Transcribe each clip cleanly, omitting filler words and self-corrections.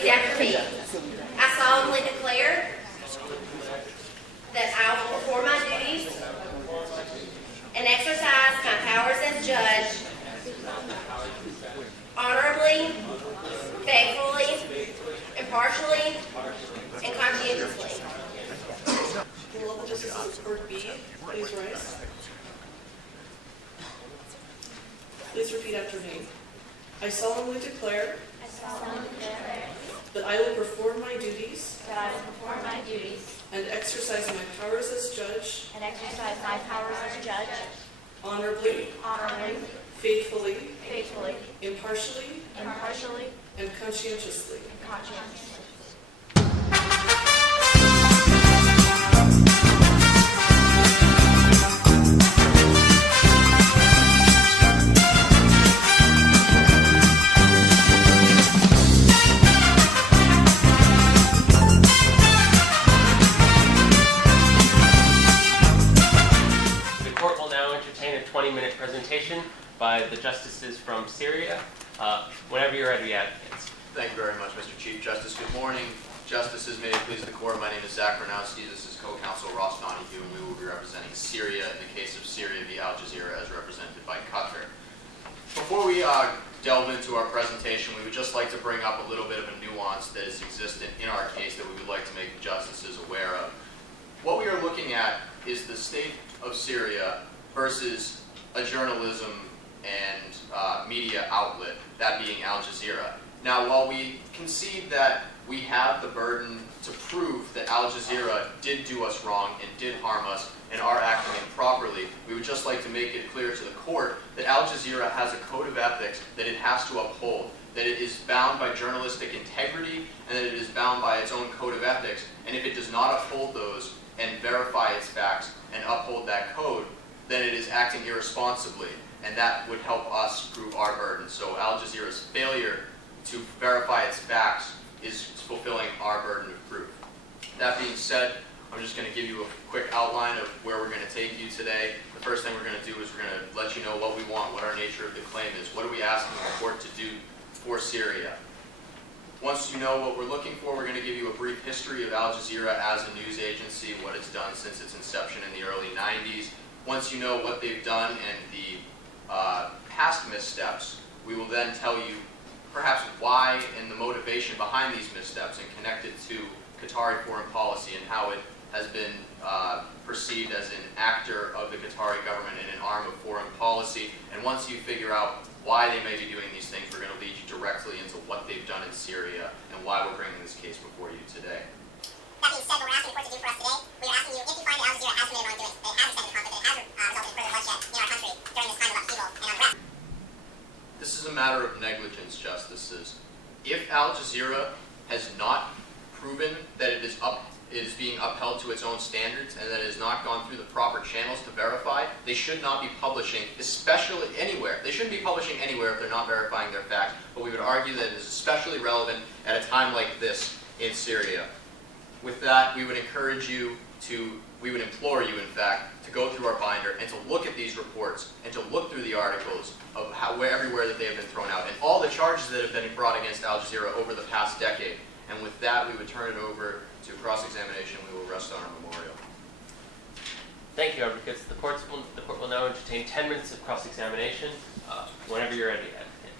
repeat after me. I solemnly declare that I will perform my duties and exercise my powers as judge honorably, faithfully, impartially, and conscientiously. The local justices, Court B, please rise. Please repeat after me. I solemnly declare that I will perform my duties and exercise my powers as judge honorably, faithfully, impartially, and conscientiously. The court will now entertain a 20-minute presentation by the justices from Syria. Whenever you're ready, advocates. Thank you very much, Mr. Chief Justice. Good morning, Justices. May it please the Court. My name is Zach Ranowski. This is co-counsel Ross Donahue, and we will be representing Syria in the case of Syria v. Al Jazeera as represented by Qatar. Before we delve into our presentation, we would just like to bring up a little bit of a nuance that is existent in our case that we would like to make the justices aware of. What we are looking at is the state of Syria versus a journalism and media outlet, that being Al Jazeera. Now, while we concede that we have the burden to prove that Al Jazeera did do us wrong and did harm us and are acting improperly, we would just like to make it clear to the court that Al Jazeera has a code of ethics that it has to uphold, that it is bound by journalistic integrity, and that it is bound by its own code of ethics. And if it does not uphold those and verify its facts and uphold that code, then it is acting irresponsibly, and that would help us prove our burden. So Al Jazeera's failure to verify its facts is fulfilling our burden of proof. That being said, I'm just going to give you a quick outline of where we're going to take you today. The first thing we're going to do is we're going to let you know what we want, what our nature of the claim is. What are we asking the court to do for Syria? Once you know what we're looking for, we're going to give you a brief history of Al Jazeera as a news agency, what it's done since its inception in the early 90s. Once you know what they've done and the past missteps, we will then tell you perhaps why and the motivation behind these missteps and connect it to Qatari foreign policy and how it has been perceived as an actor of the Qatari government and an arm of foreign policy. And once you figure out why they may be doing these things, we're going to lead you directly into what they've done in Syria and why we're bringing this case before you today. That being said, what we're asking the court to do for us today, we are asking you if you find that Al Jazeera has committed wrongdoing, that it has extended conflict, that it has resulted in further bloodshed in our country during this time of upheaval and unrest. This is a matter of negligence, justices. If Al Jazeera has not proven that it is being upheld to its own standards and that it has not gone through the proper channels to verify, they should not be publishing, especially anywhere. They shouldn't be publishing anywhere if they're not verifying their facts, but we would argue that it is especially relevant at a time like this in Syria. With that, we would implore you, in fact, to go through our binder and to look at these reports and to look through the articles of everywhere that they have been thrown out and all the charges that have been brought against Al Jazeera over the past decade. And with that, we would turn it over to cross-examination. We will rest on our memorial. Thank you, advocates. The court will now entertain 10 minutes of cross-examination. Whenever you're ready, advocate.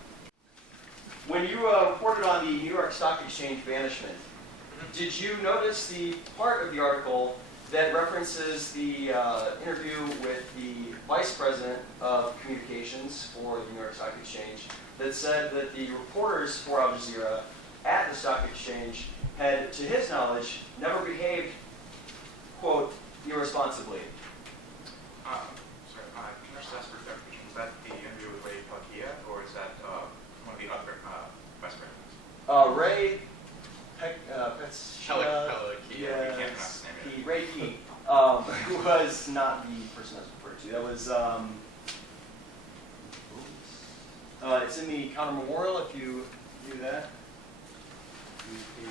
When you reported on the New York Stock Exchange banishment, did you notice the part of the article that references the interview with the Vice President of Communications for the New York Stock Exchange that said that the reporters for Al Jazeera at the Stock Exchange had, to his knowledge, never behaved, quote, irresponsibly? Sorry, can I just ask for clarification? Was that the interview with Ray Pakia, or is that one of the other vice presidents? Ray Yes, Ray Key, who was not the person I was referred to. That was, it's in the counter memorial, if you do that. Page 2.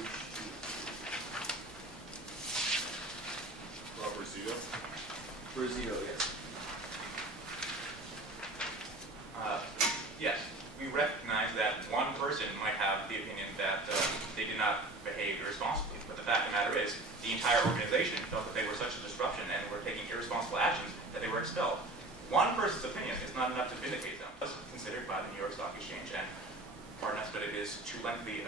Robert Zito? Zito, yes. Yes, we recognize that one person might have the opinion that they did not the entire organization felt that they were such a disruption and were taking irresponsible actions that they were expelled. One person's opinion is not enough to vindicate them. It was considered by the New York Stock Exchange, and pardon us, but it is too lengthy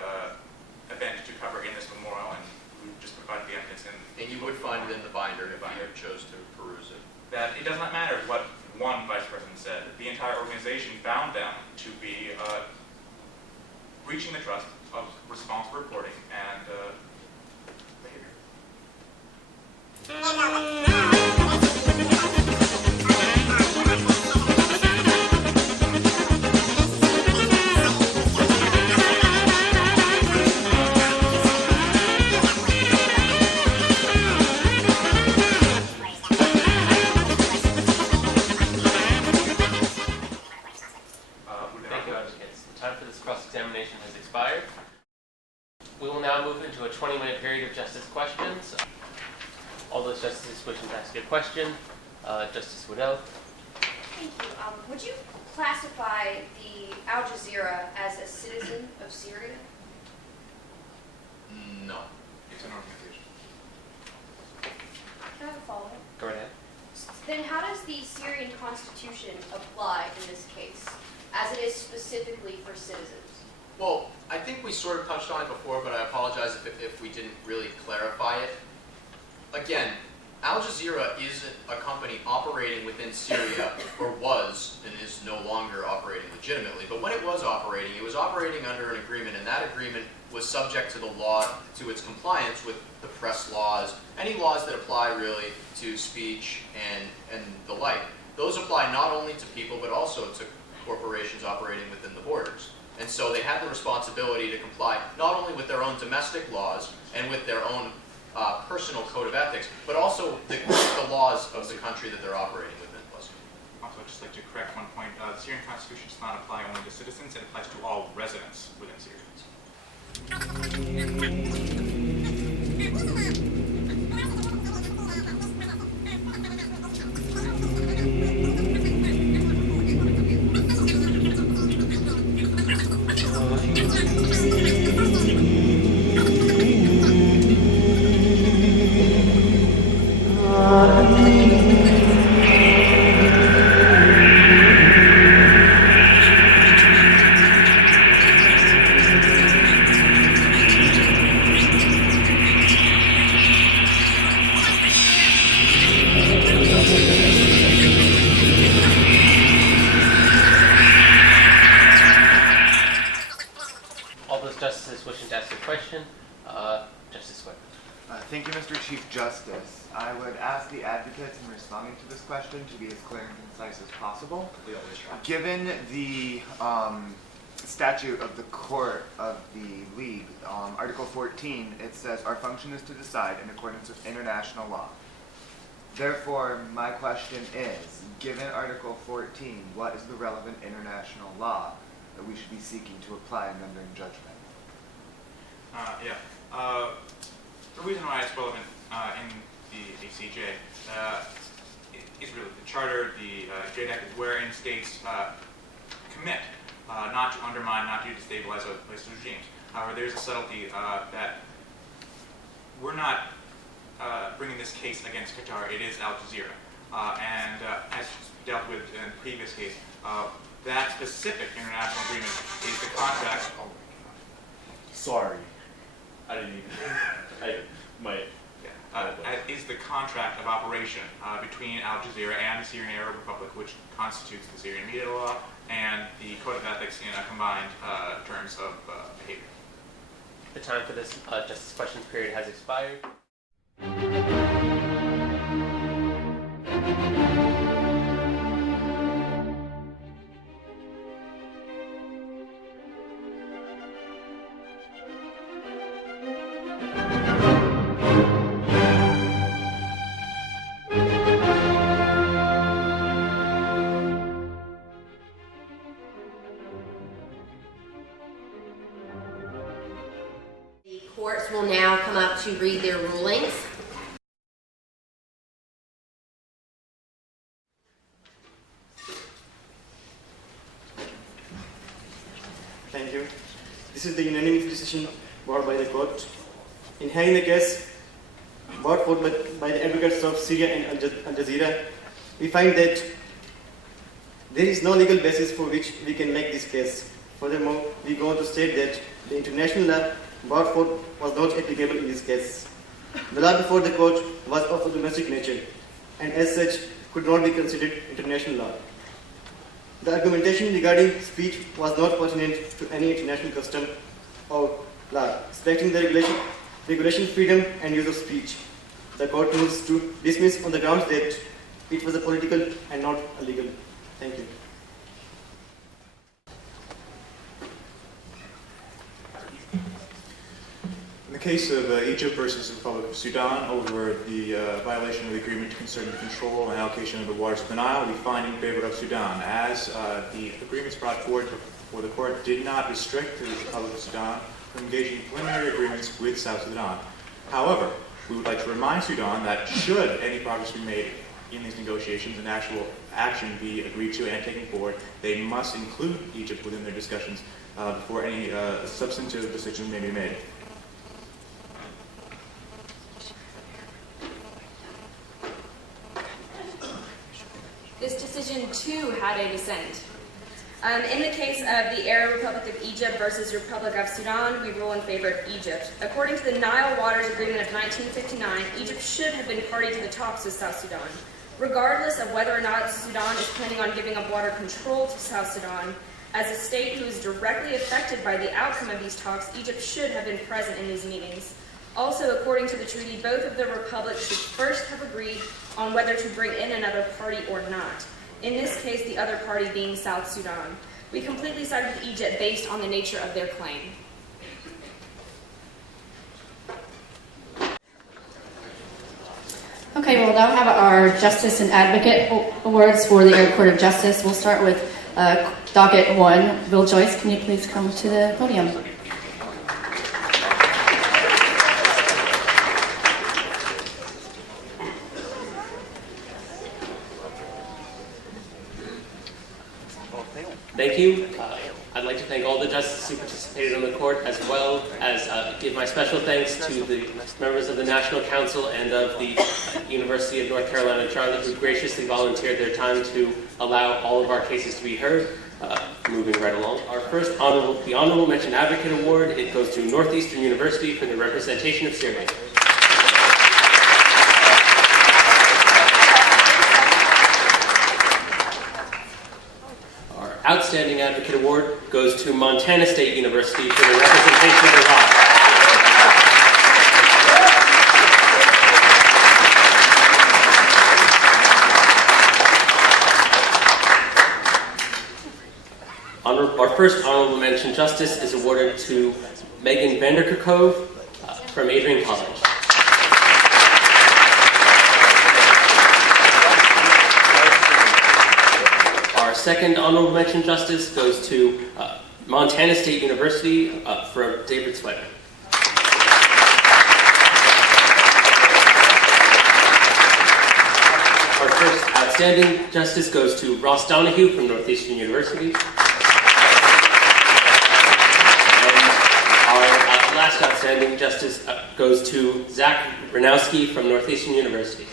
event to cover in this memorial, and we just provided the evidence in. And you would find it in the binder if you chose to peruse it. That it does not matter what one vice president said. The entire organization found them to be breaching the trust of responsible reporting and behavior. Thank you, advocates. The time for this cross-examination has expired. We will now move into a 20-minute period of justice questions. All those justices wishing to ask a question, Justice Waddell. Thank you. Would you classify the Al Jazeera as a citizen of Syria? No. It's an organization. Can I have a follow-up? Go right ahead. Then how does the Syrian constitution apply in this case, as it is specifically for citizens? Well, I think we sort of touched on it before, but I apologize if we didn't really clarify it. Again, Al Jazeera is a company operating within Syria, or was, and is no longer operating legitimately. But when it was operating under an agreement, and that agreement was subject to the law, to its compliance with the press laws, any laws that apply really to speech and the like. Those apply not only to people, but also to corporations operating within the borders. And so they had the responsibility to comply not only with their own domestic laws and with their own personal code of ethics, but also the laws of the country that they're operating within. Also, I'd just like to correct one point. The Syrian constitution does not apply only to citizens, it applies to all residents within Syria. Thank you, Mr. Chief Justice. I would ask the advocates in responding to this question to be as clear and concise as possible. Given the statute of the Court of the League, Article 14, it says, our function is to decide in accordance with international law. Therefore, my question is, given Article 14, what is the relevant international law that we should be seeking to apply in rendering judgment? The reason why it's relevant in the ACJ is really the Charter, the JDAC, wherein states commit not to undermine, not to destabilize other places' regimes. However, there's a subtlety that we're not bringing this case against Qatar. It is Al Jazeera. And as dealt with in the previous case, that specific international agreement is the contract. Oh my God. Sorry. I didn't even. Is the contract of operation between Al Jazeera and the Syrian Arab Republic, which constitutes the Syrian media law and the Code of Ethics in a combined terms of behavior. The time for this justice questions period has expired. Courts will now come up to read their rulings. Thank you. This is the unanimous decision brought by the court. In hearing the case, brought forth by the advocates of Syria and Al Jazeera, we find that there is no legal basis for which we can make this case. Furthermore, we go on to state that the international law brought forth was not applicable in this case. The law before the court was of a domestic nature, and as such could not be considered international law. The argumentation regarding speech was not pertinent to any international custom or law, respecting the regulation freedom and use of speech. The court moves to dismiss on the grounds that it was a political and not a legal. Thank you. In the case of Egypt versus the Republic of Sudan over the violation of the agreement concerning the control and allocation of the waters of the Nile, we find in favor of Sudan, as the agreements brought forward before the court did not restrict the Republic of Sudan from engaging in preliminary agreements with South Sudan. However, we would like to remind Sudan that should any progress be made in these negotiations and actual action be agreed to and taken forward, they must include Egypt within their discussions before any substantive decision may be made. This decision, too, had a dissent. In the case of the Arab Republic of Egypt versus Republic of Sudan, we rule in favor of Egypt. According to the Nile Waters Agreement of 1959, Egypt should have been party to the talks with South Sudan. Regardless of whether or not Sudan is planning on giving up water control to South Sudan, as a state who is directly affected by the outcome of these talks, Egypt should have been present in these meetings. Also, according to the treaty, both of the republics should first have agreed on whether to bring in another party or not. In this case, the other party being South Sudan. We completely sided with Egypt based on the nature of their claim. Okay, we'll now have our Justice and Advocate Awards for the Arab Court of Justice. We'll start with Docket 1. Bill Joyce, can you please come to the podium? Thank you. I'd like to thank all the justices who participated on the court, as well as give my special thanks to the members of the National Council and of the University of North Carolina Charlotte, who graciously volunteered their time to allow all of our cases to be heard. Moving right along, our first the Honorable Mention Advocate Award, it goes to Northeastern University for the representation of Syria. Outstanding Advocate Award goes to Montana State University for the representation of Iraq. Our first honorable mention justice is awarded to Megan Vanderkerkove from Adrian College. Our second honorable mention justice goes to Montana State University for David Sweater. Our first outstanding justice goes to Ross Donahue from Northeastern University. Last outstanding justice goes to Zach Ranowski from Northeastern University.